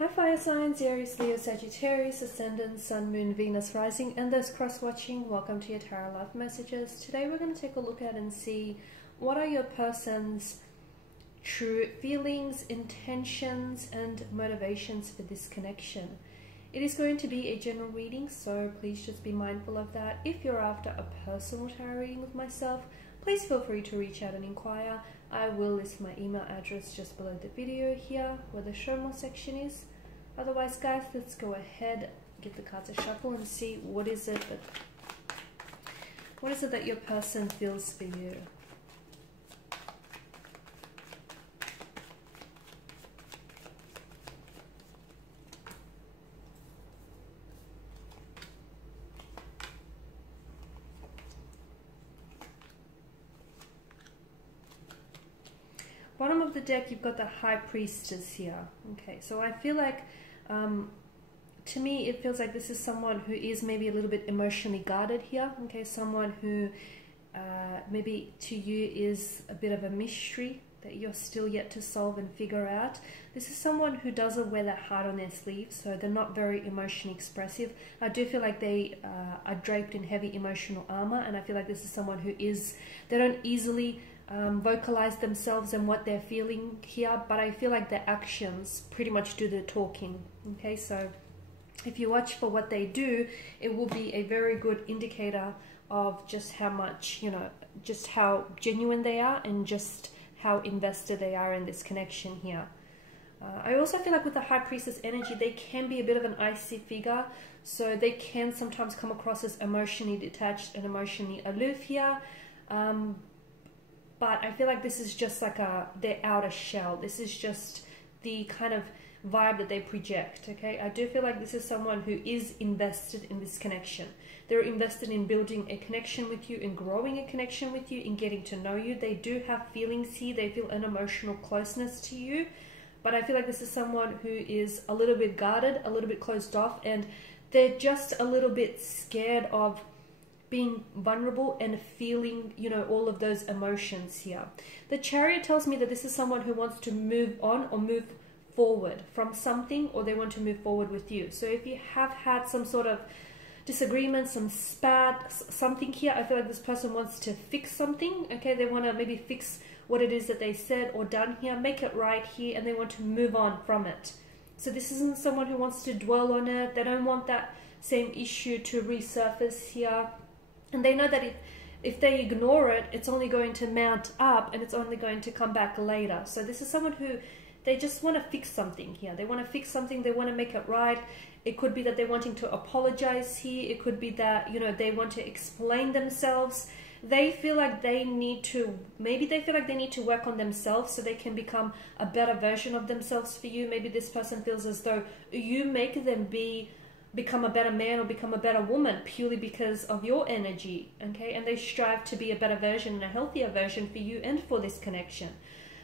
Hi fire signs, Aries, Leo, Sagittarius, Ascendant, Sun, Moon, Venus, Rising, and those cross-watching. Welcome to your Tarot Life Messages. Today we're going to take a look at and see what are your person's true feelings, intentions, and motivations for this connection. It is going to be a general reading, so please just be mindful of that. If you're after a personal tarot reading with myself, please feel free to reach out and inquire. I will list my email address just below the video here where the show more section is. Otherwise, guys, let's go ahead, give the cards a shuffle and see what is it that your person feels for you. Bottom of the deck, you've got the High Priestess here. Okay, so I feel like, to me, it feels like this is someone who is maybe a little bit emotionally guarded here. Okay, someone who maybe to you is a bit of a mystery that you're still yet to solve and figure out. This is someone who doesn't wear their heart on their sleeve, so they're not very emotionally expressive. I do feel like they are draped in heavy emotional armor, and I feel like this is someone who they don't easily vocalize themselves and what they're feeling here, but I feel like their actions pretty much do the talking. Okay, so if you watch for what they do, it will be a very good indicator of just how much, just how genuine they are and just how invested they are in this connection here. I also feel like with the High Priestess energy, they can be a bit of an icy figure, so they can sometimes come across as emotionally detached and emotionally aloof here. But I feel like this is just like their outer shell. This is just the kind of vibe that they project, okay? I do feel like this is someone who is invested in this connection. They're invested in building a connection with you, in growing a connection with you, in getting to know you. They do have feelings here. They feel an emotional closeness to you. But I feel like this is someone who is a little bit guarded, a little bit closed off, and they're just a little bit scared of being vulnerable and feeling, all of those emotions here. The Chariot tells me that this is someone who wants to move on or move forward from something, or they want to move forward with you. So if you have had some sort of disagreement, some spat, something here, I feel like this person wants to fix something, okay? They want to maybe fix what it is that they said or done here, make it right here, and they want to move on from it. So this isn't someone who wants to dwell on it. They don't want that same issue to resurface here. And they know that if they ignore it, it's only going to mount up and it's only going to come back later. So this is someone who, they just want to fix something here. They want to fix something. They want to make it right. It could be that they're wanting to apologize here. It could be that, they want to explain themselves. They feel like they need to, maybe they feel like they need to work on themselves so they can become a better version of themselves for you. Maybe this person feels as though you make them become a better man or become a better woman purely because of your energy, okay? And they strive to be a better version and a healthier version for you and for this connection.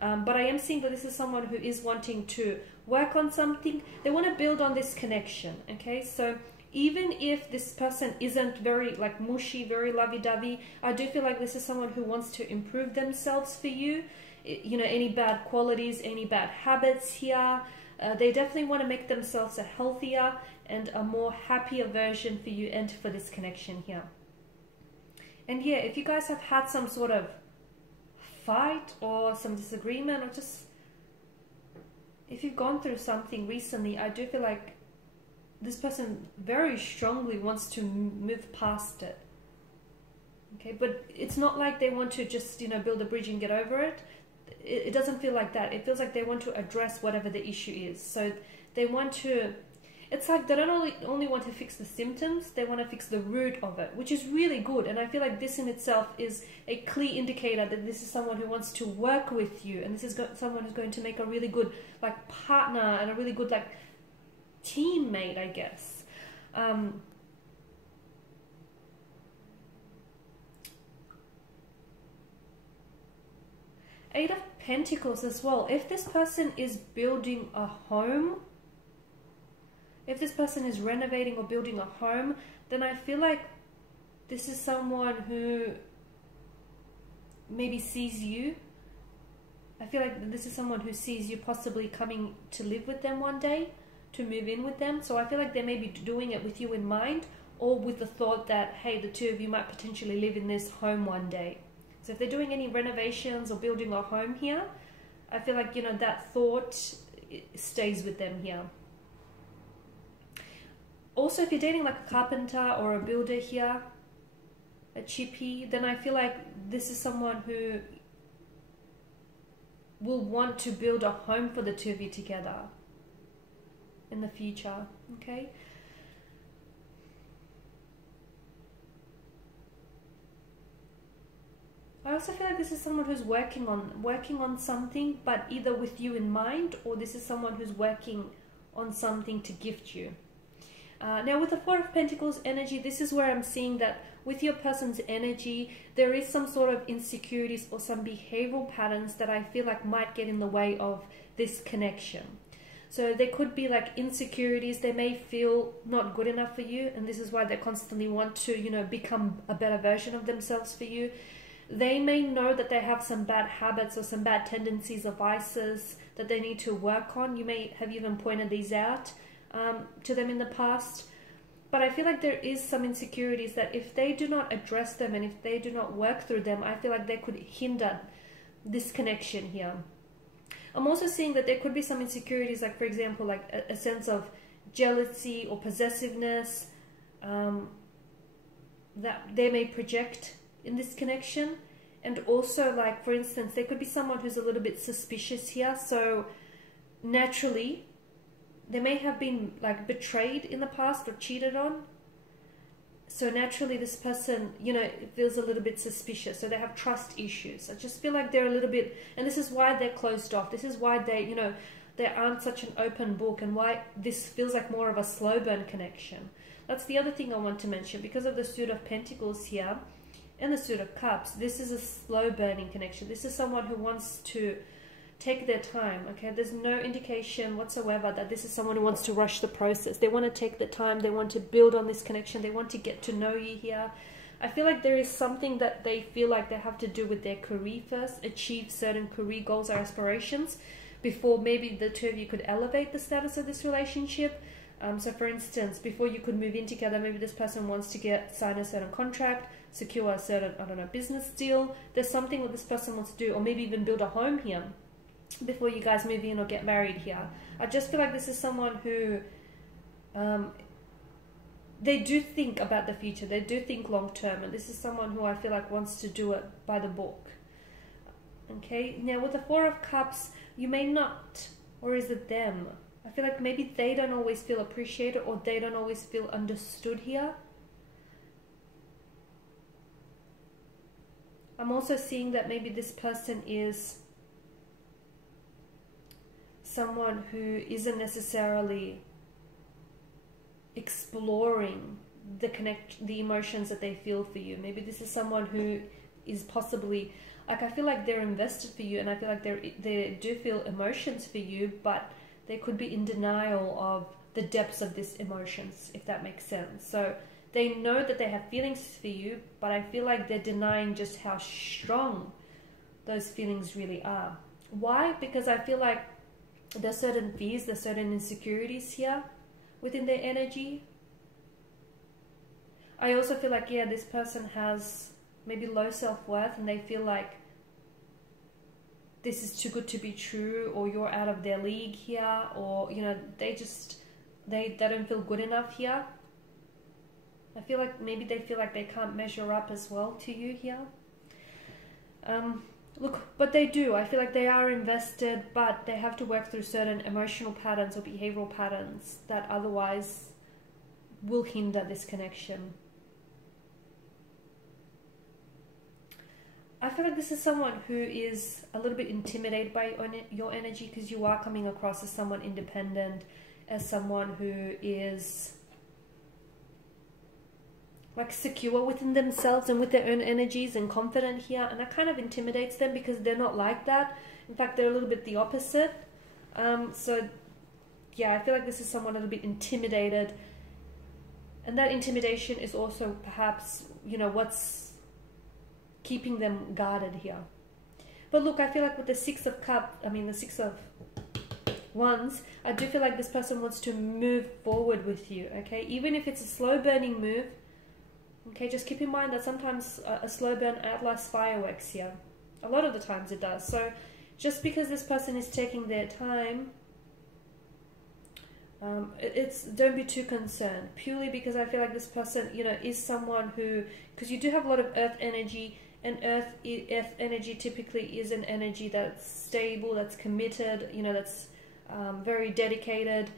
But I am seeing that this is someone who is wanting to work on something. They want to build on this connection, okay? So even if this person isn't very mushy, very lovey-dovey, I do feel like this is someone who wants to improve themselves for you. Any bad qualities, any bad habits here, they definitely want to make themselves a healthier and a more happier version for you and for this connection here. And yeah, if you guys have had some sort of fight or some disagreement, or just if you've gone through something recently, I do feel like this person very strongly wants to move past it. Okay, but it's not like they want to just, build a bridge and get over it. It doesn't feel like that. It feels like they want to address whatever the issue is. So they want to, it's like they don't only want to fix the symptoms, they want to fix the root of it, which is really good. And I feel like this in itself is a clear indicator that this is someone who wants to work with you. And this is someone who's going to make a really good partner and a really good teammate, I guess. Eight of Pentacles as well. If this person is building a home, if this person is renovating or building a home, then I feel like this is someone who maybe sees you I feel like this is someone who sees you possibly coming to live with them one day. to move in with them. So I feel like they may be doing it with you in mind, or with the thought that, hey, the two of you might potentially live in this home one day. So if they're doing any renovations or building a home here, I feel like, you know, that thought stays with them here. Also, if you're dating like a carpenter or a builder here, a chippy, then I feel like this is someone who will want to build a home for the two of you together in the future, okay? I also feel like this is someone who's working on something, but either with you in mind, or this is someone who's working on something to gift you. Now with the Four of Pentacles energy, this is where I'm seeing that with your person's energy, there is some sort of insecurities or some behavioral patterns that I feel like might get in the way of this connection. So there could be like insecurities. They may feel not good enough for you, and this is why they constantly want to, you know, become a better version of themselves for you. They may know that they have some bad habits or some bad tendencies or vices that they need to work on. You may have even pointed these out to them in the past. But I feel like there is some insecurities that if they do not address them and if they do not work through them, I feel like they could hinder this connection here. I'm also seeing that there could be some insecurities, like for example, like a sense of jealousy or possessiveness that they may project in this connection. And also, like for instance, there could be someone who's a little bit suspicious here, so naturally they may have been like betrayed in the past or cheated on, so naturally this person, you know, feels a little bit suspicious, so they have trust issues. I just feel like they're a little bit, and this is why they're closed off, this is why they, you know, they aren't such an open book, and why this feels like more of a slow burn connection. That's the other thing I want to mention. Because of the Suit of Pentacles here and the Suit of Cups, this is a slow burning connection. This is someone who wants to take their time, okay? There's no indication whatsoever that this is someone who wants to rush the process. They want to take the time, they want to build on this connection, they want to get to know you here. I feel like there is something that they feel like they have to do with their career first, achieve certain career goals or aspirations before maybe the two of you could elevate the status of this relationship. So for instance, before you could move in together, maybe this person wants to sign a certain contract, secure a certain, I don't know, business deal. There's something that this person wants to do, or maybe even build a home here before you guys move in or get married here. I just feel like this is someone who they do think about the future, they do think long term, and this is someone who I feel like wants to do it by the book. Okay, now with the Four of Cups, you may not, or is it them? I feel like maybe they don't always feel appreciated, or they don't always feel understood here. I'm also seeing that maybe this person is someone who isn't necessarily exploring the emotions that they feel for you. Maybe this is someone who is possibly, like, I feel like they're invested for you, and I feel like they do feel emotions for you, but they could be in denial of the depths of these emotions, if that makes sense. So they know that they have feelings for you, but I feel like they're denying just how strong those feelings really are. Why? Because I feel like there's certain fears, there's certain insecurities here within their energy. I also feel like, yeah, this person has maybe low self-worth, and they feel like this is too good to be true, or you're out of their league here, or, you know, they don't feel good enough here. I feel like maybe they feel like they can't measure up as well to you here. Look, but they do. I feel like they are invested, but they have to work through certain emotional patterns or behavioral patterns that otherwise will hinder this connection. I feel like this is someone who is a little bit intimidated by your energy, because you are coming across as someone independent, as someone who is like secure within themselves and with their own energies and confident here, and that kind of intimidates them because they're not like that. In fact, they're a little bit the opposite. So yeah, I feel like this is someone a little bit intimidated, and that intimidation is also perhaps, you know, what's keeping them guarded here. But look, I feel like with the Six of Cups, I mean the Six of once, I do feel like this person wants to move forward with you, okay? Even if it's a slow burning move, okay, just keep in mind that sometimes a slow burn outlasts fireworks here. A lot of the times it does. So just because this person is taking their time, don't be too concerned, purely because I feel like this person, you know, is someone who, because you do have a lot of earth energy, and earth energy typically is an energy that's stable, that's committed, you know, that's very dedicated.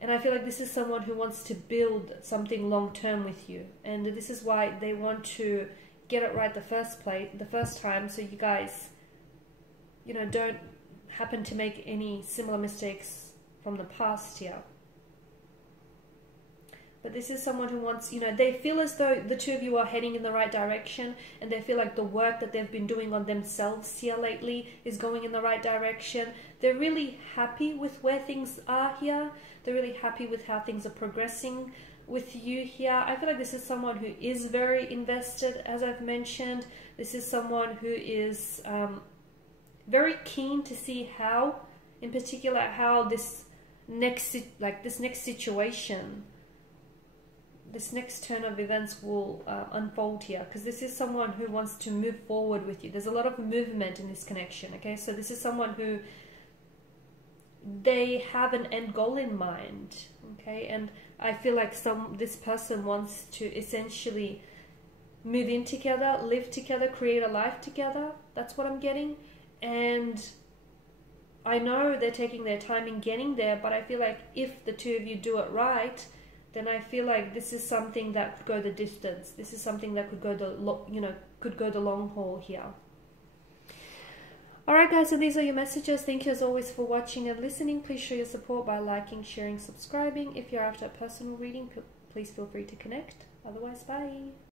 And I feel like this is someone who wants to build something long term with you, and this is why they want to get it right the first time, so you guys, you know, don't happen to make any similar mistakes from the past here. But this is someone who wants, you know, they feel as though the two of you are heading in the right direction, and they feel like the work that they've been doing on themselves here lately is going in the right direction. They're really happy with where things are here. They're really happy with how things are progressing with you here. I feel like this is someone who is very invested, as I've mentioned. This is someone who is very keen to see how, in particular, how this next situation, this next turn of events will unfold here, because this is someone who wants to move forward with you. There's a lot of movement in this connection, okay? So this is someone who, they have an end goal in mind, okay? And I feel like this person wants to essentially move in together, live together, create a life together. That's what I'm getting. And I know they're taking their time in getting there, but I feel like if the two of you do it right, then I feel like this is something that could go the distance. This is something that could go the long haul here. Alright guys, so these are your messages. Thank you as always for watching and listening. Please show your support by liking, sharing, subscribing. If you're after a personal reading, please feel free to connect. Otherwise, bye.